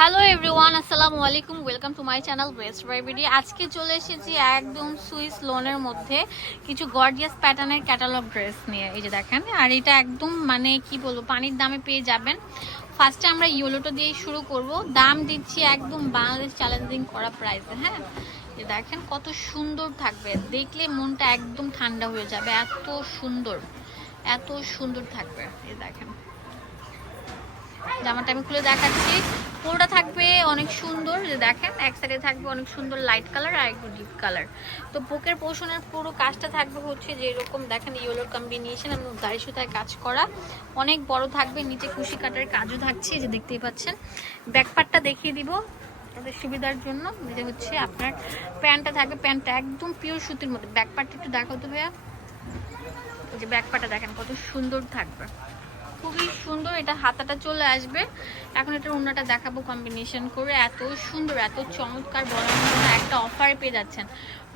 Hello everyone আসসালামু আলাইকুম welcome to my channel west বাইবিডি আজকে চলে এসেছি একদম সুইস লোনের মধ্যে কিছু গর্জিয়াস প্যাটার্নের ক্যাটালগ ড্রেস নিয়ে। এই যে দেখেন, আর এটা একদম মানে কি বলব, পানির দামে পেয়ে যাবেন। ফার্স্টে আমরা ইয়েলোটা দিয়ে শুরু করব। দাম দিচ্ছি একদম বাংলাদেশ চ্যালেঞ্জিং করা প্রাইসে হ্যাঁ? দেখেন, কত সুন্দর থাকবে। দেখলে মনটা একদম ঠান্ডা হয়ে যাবে। এত সুন্দর এত সুন্দর থাকবে। এই দেখেন। জামাটা আমি খুলে দেখাচ্ছি। পুরোটা থাকবে অনেক সুন্দর যে দেখেন, এক সাইডে থাকবে অনেক সুন্দর লাইট কালার আর একটু ডিপ কালার তো বুকের পোষণের পুরো কাজটা থাকবে হচ্ছে যে এরকম, দেখেন ইয়েলোর কম্বিনেশন এবং দাড়ি সুতায় কাজ করা। অনেক বড় থাকবে, নিচে কুশি কাটার কাজও থাকছে যে দেখতেই পাচ্ছেন। ব্যাকপার্টটা দেখিয়ে দিব তাদের সুবিধার জন্য। যে হচ্ছে আপনার প্যান্টটা থাকবে, প্যান্টটা একদম পিওর সুতির মধ্যে। ব্যাকপার্টটা একটু দেখাতো ভাইয়া। যে ব্যাকপার্টটা দেখেন, কত সুন্দর থাকবে। খুবই সুন্দর এটা হাতাটা চলে আসবে। এখন এটার উন্নাটা দেখাবো কম্বিনেশন করে। এত সুন্দর, এত চমৎকার মতো একটা অফার পেয়ে যাচ্ছেন।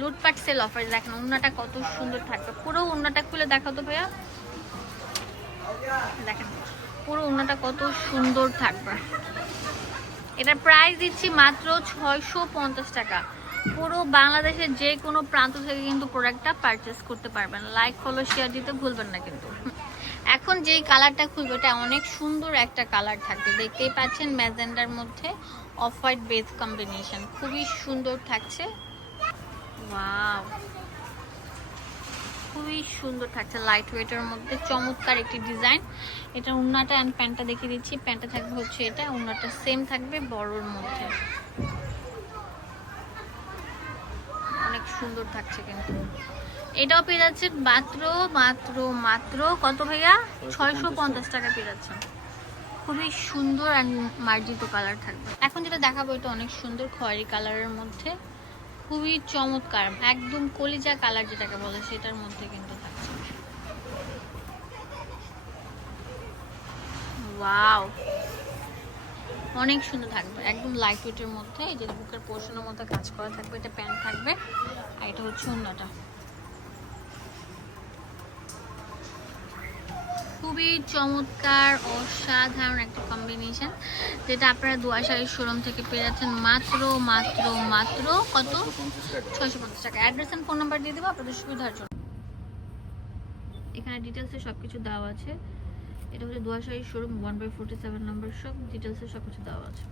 লুটপাট সেল অফার দেখেন উন্নাটা কত সুন্দর থাকবে। পুরো উন্নাটা খুলে দেখাও তো ভাইয়া। দেখেন, পুরো উন্নাটা কত সুন্দর থাকবে। এটার প্রাইস দিচ্ছি মাত্র ছয়শো পঞ্চাশ টাকা। পুরো বাংলাদেশের যে কোনো প্রান্ত থেকে কিন্তু প্রোডাক্টটা পারচেস করতে পারবেন। লাইক ফলো শেয়ার দিতে ভুলবেন না কিন্তু। এখন যেই কালারটা খুলবে এটা অনেক সুন্দর একটা কালার থাকবে। দেখতেই পাচ্ছেন ম্যাজেন্ডার মধ্যে অফ হোয়াইট বেস কম্বিনেশন। খুবই সুন্দর থাকছে। খুবই সুন্দর থাকছে লাইট ওয়েটের মধ্যে। চমৎকার একটি ডিজাইন। এটা উন্নাটা অ্যান্ড প্যান্টটা দেখিয়ে দিচ্ছি। প্যান্টটা থাকবে হচ্ছে এটা, উন্নাটা সেম থাকবে বড়র মধ্যে। অনেক সুন্দর থাকছে কিন্তু। এটাও পেয়ে যাচ্ছেন মাত্র মাত্র মাত্র কত ভাইয়া? ছয়শো পঞ্চাশ টাকা পেয়ে যাচ্ছেন। খুবই সুন্দর অ্যান্ড মার্জিত কালার থাকবে। এখন যেটা দেখাবো, এটা অনেক সুন্দর খয়েরি কালারের মধ্যে। খুবই চমৎকার, একদম কলিজা কালার যেটাকে বলে, সেটার মধ্যে কিন্তু থাকছে। ওয়াও! অনেক সুন্দর থাকবে, একদম লাইট ওয়েটের মধ্যে। এই যে বুকের পোর্শনের মধ্যে কাজ করা থাকবে, এটা প্যান্ট থাকবে। আর এটা হচ্ছে অন্যটা খুবই চমৎকার, অসাধারণ একটা কম্বিনেশন যেটা আপনারা দোয়া শাড়ির শোরুম থেকে পেয়ে যাচ্ছেন মাত্র মাত্র মাত্র কত? ছয়শো পঞ্চাশ টাকা। অ্যাড্রেস ফোন নাম্বার দিয়ে দেবো, আপনাদের সুবিধার জন্য। এখানে ডিটেলসে সব কিছু দেওয়া আছে। এটা হচ্ছে দোয়া শাড়ির showroom one by forty seven নম্বর সব ডিটেলসে সব কিছু দেওয়া আছে।